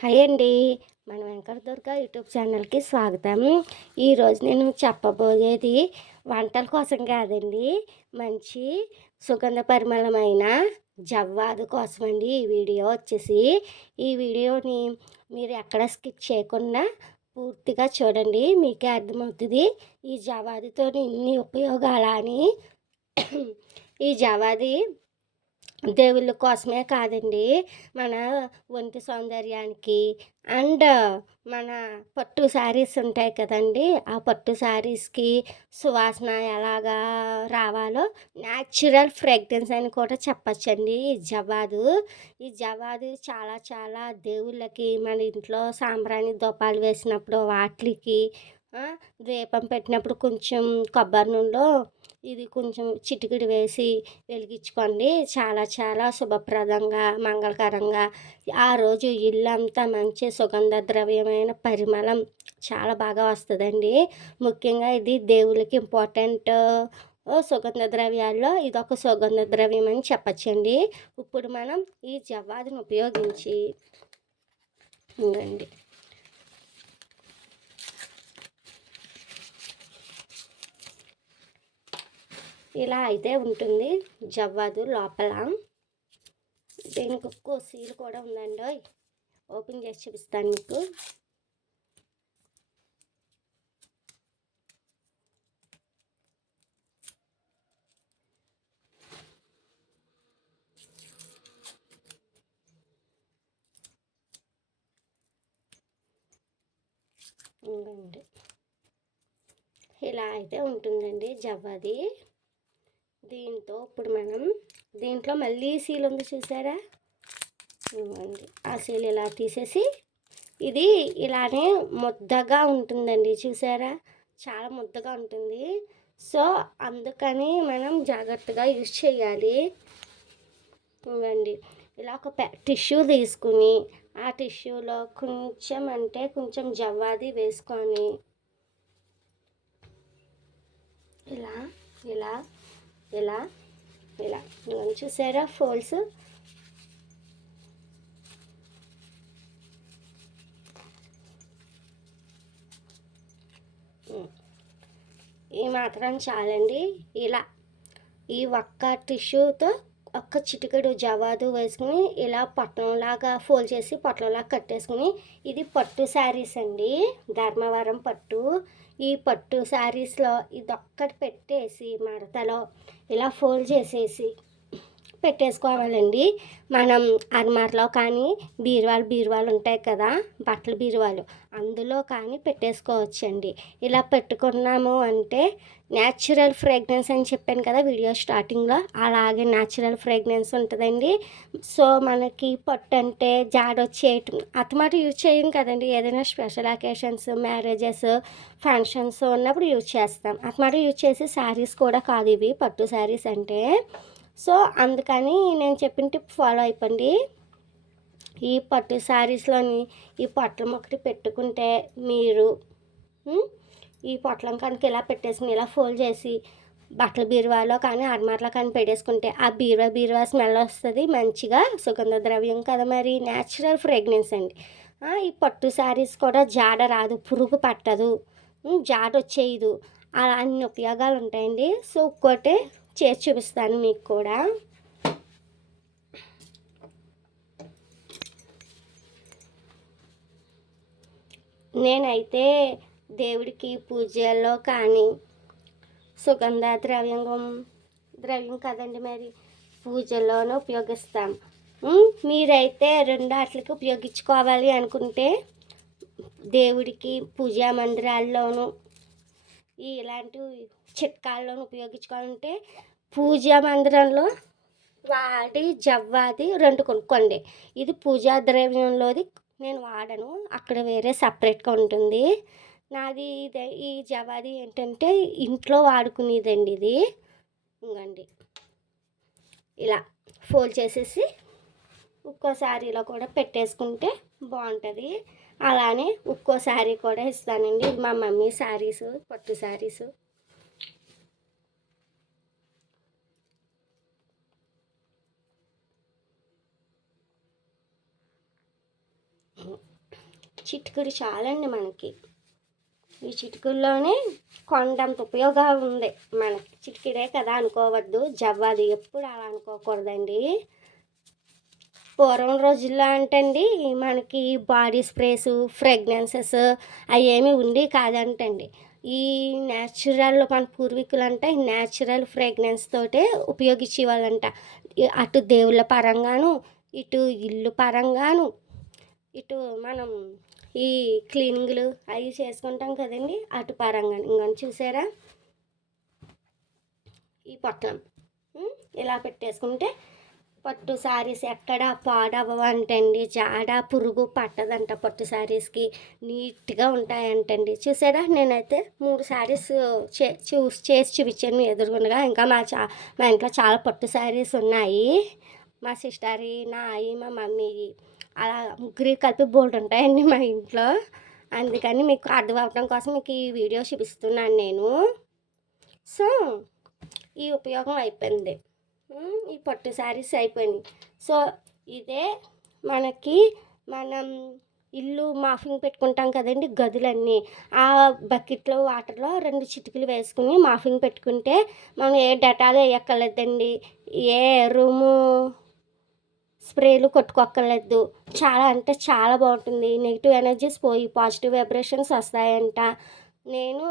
Hi అండి. మన Venkata Durga YouTube ఛానల్‌కి స్వాగతం. ఈరోజు నేను చెప్పబోయేది వంటల కోసం కాదండి. మంచి సుగంధ పరిమళమైన జవ్వాదు కోసమండి ఈ వీడియో వచ్చేసి. ఈ వీడియోని మీరు ఎక్కడ స్కిప్ చేయకుండా పూర్తిగా చూడండి. మీకే అర్థమవుతది ఈ జవ్వాదుతోని ఇన్ని ఉపయోగాలా అని. ఈ జవ్వాది దేవుళ్ళ కోసమే కాదండి. మన ఒంటి సౌందర్యానికి అండ్ మన పట్టు శారీస్ ఉంటాయి కదండీ! ఆ పట్టు శారీస్‌కి సువాసన ఎలాగా రావాలో న్యాచురల్ ఫ్రేగ్రెన్స్ అని కూడా చెప్పొచ్చండి ఈ జవ్వాదు. ఈ జవ్వాదు చాలా చాలా దేవుళ్ళకి మన ఇంట్లో సాంబ్రాణి ధూపాలు వేసినప్పుడు వాట్లికి దీపం పెట్టినప్పుడు కొంచెం కొబ్బరి నూనెలో ఇది కొంచెం చిటికెడు వేసి వెలిగించుకోండి. చాలా చాలా శుభప్రదంగా, మంగళకరంగా ఆ రోజు ఇల్లంతా మంచి సుగంధ ద్రవ్యమైన పరిమళం చాలా బాగా వస్తదండి. ముఖ్యంగా ఇది దేవుళ్ళకి ఇంపార్టెంట్ సుగంధ ద్రవ్యాల్లో ఇదొక సుగంధ ద్రవ్యం అని చెప్పచ్చండి. ఇప్పుడు మనం ఈ జవ్వాదుని ఉపయోగించి ఉండండి. ఇలా అయితే ఉంటుంది జవ్వాదు లోపల. దీనికి ఒక్కో సీల్ కూడా ఉందండోయ్. ఓపెన్ చేసి చూపిస్తాను మీకు. ఉందండి. ఇలా అయితే ఉంటుందండి జవ్వాది. దీంతో ఇప్పుడు మనం దీంట్లో మళ్ళీ సీల్ ఉంది చూసారా? ఇవ్వండి. ఆ సీల్ ఇలా తీసేసి ఇది ఇలానే ముద్దగా ఉంటుందండి చూసారా? చాలా ముద్దగా ఉంటుంది. సో అందుకని మనం జాగ్రత్తగా యూజ్ చేయాలి. ఇవ్వండి. ఇలా ఒక టిష్యూ తీసుకుని ఆ టిష్యూలో కొంచెం అంటే కొంచెం జవ్వాది వేసుకొని ఇలా ఇలా ఇలా ఇలా చూసారా ఫోల్డ్స్? ఈ మాత్రం చాలండి. ఇలా ఈ ఒక్క టిష్యూతో ఒక్క చిటికెడు జవాదు వేసుకుని ఇలా పొట్లంలాగా ఫోల్డ్ చేసి పొట్లంలాగా కట్టేసుకుని ఇది పట్టు శారీస్ అండి, ధర్మవరం పట్టు. ఈ పట్టు శారీస్లో ఇదొక్కటి పెట్టేసి మడతలో ఇలా ఫోల్డ్ చేసేసి పెట్టేసుకోవాలండి. మనం అల్మార్లో కానీ బీరువాలు ఉంటాయి కదా, బట్టల బీరువాలు, అందులో కానీ పెట్టేసుకోవచ్చండి. ఇలా పెట్టుకున్నాము అంటే న్యాచురల్ ఫ్రేగ్రెన్స్ అని చెప్పాను కదా వీడియో స్టార్టింగ్లో, అలాగే న్యాచురల్ ఫ్రేగ్రెన్స్ ఉంటుందండి. సో మనకి పట్టు అంటే జాడొచ్చేయటం అతమాట యూజ్ చేయం కదండి. ఏదైనా స్పెషల్ అకేషన్స్, మ్యారేజెస్, ఫంక్షన్స్ ఉన్నప్పుడు యూజ్ చేస్తాం. అతమాట యూజ్ చేసే శారీస్ కూడా కాదు ఇవి పట్టు శారీస్ అంటే. సో అందుకని నేను చెప్పిన టిప్ ఫాలో అయిపోండి. ఈ పట్టు శారీస్లోని ఈ పొట్లం ఒకటి పెట్టుకుంటే మీరు ఈ పొట్లం కనుక ఇలా పెట్టేసుకుని ఇలా ఫోల్డ్ చేసి బట్టల బీరువాలో కానీ అర్మార్లో కానీ పెట్టేసుకుంటే ఆ బీరువా స్మెల్ వస్తుంది మంచిగా, సుగంధ ద్రవ్యం కదా మరి, న్యాచురల్ ఫ్రేగ్రెన్స్ అండి. ఈ పట్టు శారీస్ కూడా జాడ రాదు, పురుగు పట్టదు, జాడ వచ్చేయదు, అలా అన్ని ఉపయోగాలు ఉంటాయండి. సో ఒక్కోటే చేసి చూపిస్తాను మీకు కూడా. నేనైతే దేవుడికి పూజల్లో కానీ సుగంధ ద్రవ్యం కదండి మరి, పూజల్లోనూ ఉపయోగిస్తాం. మీరైతే రెండు వాటికి ఉపయోగించుకోవాలి అనుకుంటే దేవుడికి పూజా మందిరాల్లోనూ ఇలాంటి చిట్కాల్లోనూ ఉపయోగించుకోవాలంటే పూజా మందిరంలో వాడి జవ్వాది 2 కొనుక్కోండి. ఇది పూజా ద్రవ్యంలోది నేను వాడను, అక్కడ వేరే సపరేట్గా ఉంటుంది. నాది ఈ జవ్వాది ఏంటంటే ఇంట్లో వాడుకునేదండి ఇది. ఇంకండి ఇలా ఫోల్డ్ చేసేసి ఒక్కో శారీలో కూడా పెట్టేసుకుంటే బాగుంటుంది. అలానే ఒక్కో శారీ కూడా ఇస్తానండి. ఇది మా మమ్మీ శారీసు, పట్టు శారీసు. చిటికెడు చాలండి మనకి. ఈ చిటికెల్లోనే కొండంత ఉపయోగాలు ఉంది మనకి. చిటికెడే కదా అనుకోవద్దు. జవ్వాది ఎప్పుడు అలా అనుకోకూడదండి. పూర్వం రోజుల్లో అంటండి మనకి బాడీ స్ప్రేస్, ఫ్రేగ్రెన్సెస్ అవేమీ ఉండి కాదంటండి. ఈ న్యాచురల్ మన పూర్వీకులంట ఈ న్యాచురల్ ఫ్రేగ్రెన్స్ తోటే ఉపయోగించేవాళ్ళంట. అటు దేవుళ్ళ పరంగాను, ఇటు ఇల్లు పరంగాను, ఇటు మనం ఈ క్లీనింగ్లు అవి చేసుకుంటాం కదండి, అటు పరంగాను. ఇంకొని చూసారా ఈ పొట్లం ఇలా పెట్టేసుకుంటే పట్టు శారీస్ ఎక్కడ పాడవ్వంటండి. జాడ పురుగు పట్టదంట పట్టు శారీస్కి. నీట్గా ఉంటాయంటండి. చూసారా నేనైతే 3 శారీస్ చేసి చూపించాను మీ ఎదురుగుండగా. ఇంకా మా ఇంట్లో చాలా పట్టు శారీస్ ఉన్నాయి. మా సిస్టర్వి, నాయి, మా మమ్మీవి, అలా ముగ్గురి కలిపి బోల్డ్ ఉంటాయండి మా ఇంట్లో. అందుకని మీకు అర్థం అవ్వడం కోసం మీకు ఈ వీడియో చూపిస్తున్నాను నేను. సో ఈ ఉపయోగం అయిపోయింది. ఈ పట్టు శారీస్ అయిపోయినాయి. సో ఇదే మనకి మనం ఇల్లు మాఫింగ్ పెట్టుకుంటాం కదండి, గదులన్నీ. ఆ బకెట్లో వాటర్లో 2 చిటికలు వేసుకుని మాఫింగ్ పెట్టుకుంటే మనం ఏ డెటాల్ వేయక్కర్లేదండి, ఏ రూము స్ప్రేలు కొట్టుకోక్కర్లేదు. చాలా అంటే చాలా బాగుంటుంది. నెగిటివ్ ఎనర్జీస్ పోయి పాజిటివ్ వైబ్రేషన్స్ వస్తాయంట. నేను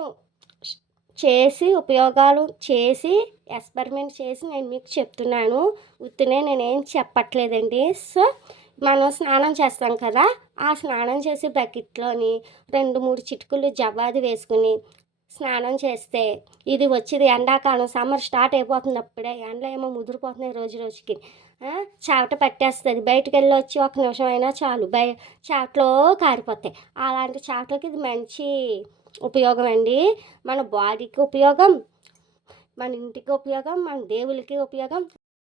చేసి ఉపయోగాలు చేసి ఎక్స్పెరిమెంట్ చేసి నేను మీకు చెప్తున్నాను. ఉత్తినే నేనేం చెప్పట్లేదండి. సో మనం స్నానం చేస్తాం కదా, ఆ స్నానం చేసి బకెట్లోని 2-3 చిటికలు జవ్వాది వేసుకుని స్నానం చేస్తే ఇది వచ్చేది ఎండాకాలం, సమ్మర్ స్టార్ట్ అయిపోతుంది. అప్పుడే ఎండలో ఏమో ముదిరిపోతున్నాయి రోజు రోజుకి. చెమట పట్టేస్తుంది. బయటికి వెళ్ళి వచ్చి 1 నిమిషం అయినా చాలు చెమటలో కారిపోతాయి. అలాంటి చెమటలకి ఇది మంచి ఉపయోగం అండి. మన బాడీకి ఉపయోగం, మన ఇంటికి ఉపయోగం, మన దేవుళ్ళకి ఉపయోగం.